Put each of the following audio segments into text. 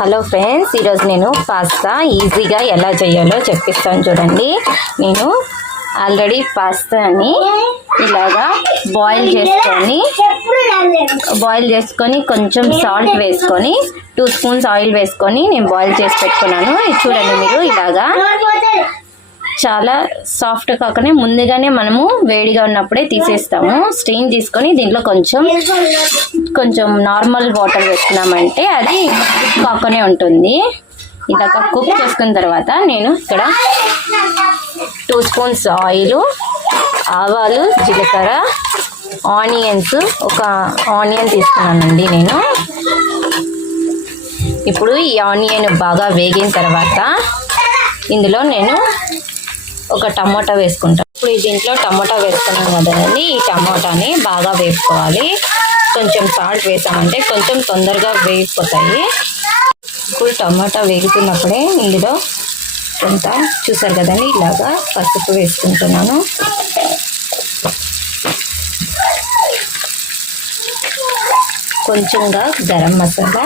Hello friends, ఈరోజు నేను pasta ఈజీగా ఎలా చేయాలో చెప్పిస్తాను చూడండి. నేను ఆల్రెడీ పాస్తాని ఇలాగా బాయిల్ చేసుకొని కొంచెం సాల్ట్ వేసుకొని 2 స్పూన్స్ ఆయిల్ వేసుకొని నేను బాయిల్ చేసి పెట్టుకున్నాను. ఇది చూడండి మీరు, ఇలాగా చాలా సాఫ్ట్ కాకనే ముందుగానే మనము వేడిగా ఉన్నప్పుడే తీసేస్తాము. స్టీమ్ తీసుకొని దీంట్లో కొంచెం నార్మల్ వాటర్ వేసుకున్నామంటే అది కాకనే ఉంటుంది. ఇలాగ కుక్ చేసుకున్న తర్వాత నేను ఇక్కడ 2 స్పూన్స్ ఆయిల్, ఆవాలు, జీలకర్ర, ఆనియన్స్, ఒక ఆనియన్ తీసుకున్నానండి నేను. ఇప్పుడు ఈ ఆనియన్ బాగా వేగిన తర్వాత ఇందులో నేను ఒక టమోటా వేసుకుంటాను. ఇప్పుడు దీంట్లో టమోటా వేసుకున్నాం కదండి, ఈ టమోటాని బాగా వేపుకోవాలి. కొంచెం సాల్ట్ వేసామంటే కొంచెం తొందరగా వేగిపోతాయి. ఇప్పుడు టమాటా వేగుతున్నప్పుడే ఇందులో కొంత చూసారు కదండి, ఇలాగా పసుపు వేసుకుంటున్నాను. కొంచెంగా గరం మసాలా,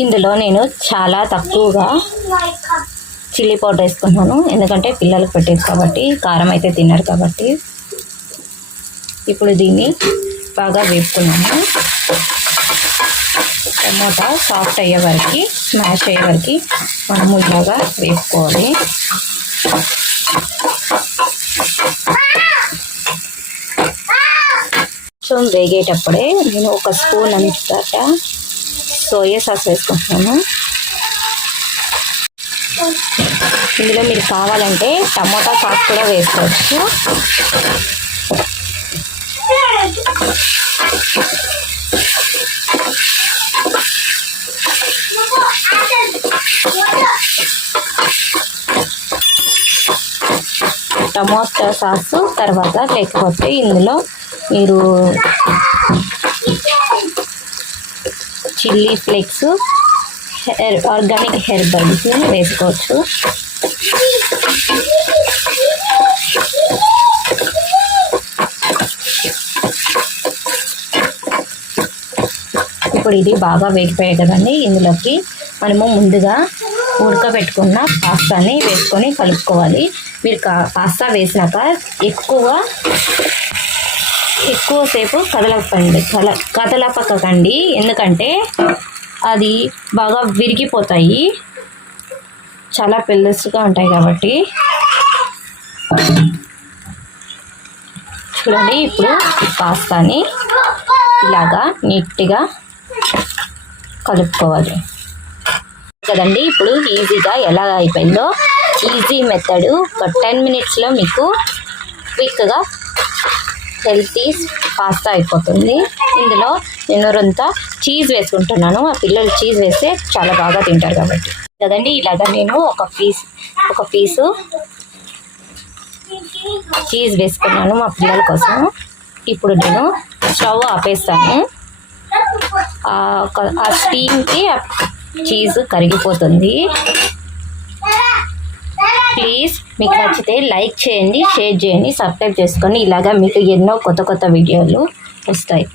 ఇందులో నేను చాలా తక్కువగా చిల్లీ పౌడర్ వేసుకుంటున్నాను, ఎందుకంటే పిల్లలకు పెట్టేది కాబట్టి, కారం అయితే తిన్నారు కాబట్టి. ఇప్పుడు దీన్ని బాగా వేపుకున్నాను. టమాటా సాఫ్ట్ అయ్యే వరకు, స్మాష్ అయ్యే వరకు మనము ఇలాగా వేపుకోవాలి. కొంచెం వేగేటప్పుడే నేను ఒక స్పూన్ అంతటా సోయా సాస్ వేసుకుంటున్నాను. ఇందులో మీరు కావాలంటే టమోటా సాస్ కూడా వేసుకోవచ్చు. టమోటా సాస్ తర్వాత లేకపోతే ఇందులో మీరు చిల్లీ ఫ్లేక్స్, ఆర్గానిక్ హెర్బల్స్ వేసుకోవచ్చు. ఇప్పుడు ఇది బాగా వేగిపోయాయి కదండి, ఇందులోకి మనము ముందుగా ఉడకబెట్టుకున్న పాస్తాని వేసుకొని కలుపుకోవాలి. మీరు పాస్తా వేసినాక ఎక్కువసేపు కదలపకండి, ఎందుకంటే అది బాగా విరిగిపోతాయి, చాలా పెళ్ళస్గా ఉంటాయి కాబట్టి. చూడండి, ఇప్పుడు పాస్తాని ఇలాగా నీట్గా కలుపుకోవాలి కదండి. ఇప్పుడు ఈజీగా ఎలా అయిపోయిందో, ఈజీ మెథడ్, ఒక 10 మినిట్స్లో మీకు క్విక్గా హెల్తీ పాస్తా అయిపోతుంది. ఇందులో నేను రొంత చీజ్ వేసుకుంటున్నాను. ఆ పిల్లలు చీజ్ వేస్తే చాలా బాగా తింటారు కాబట్టి కదండి. ఇలాగా నేను ఒక పీసు చీజ్ వేసుకున్నాను మా పిల్లల కోసం. ఇప్పుడు నేను స్టవ్ ఆపేస్తాను. ఆ స్టీమ్కి ఆ చీజ్ కరిగిపోతుంది. ప్లీజ్ మీకు నచ్చితే లైక్ చేయండి, షేర్ చేయండి, సబ్స్క్రైబ్ చేసుకోండి. ఇలాగా మీకు ఎన్నో కొత్త వీడియోలు వస్తాయి.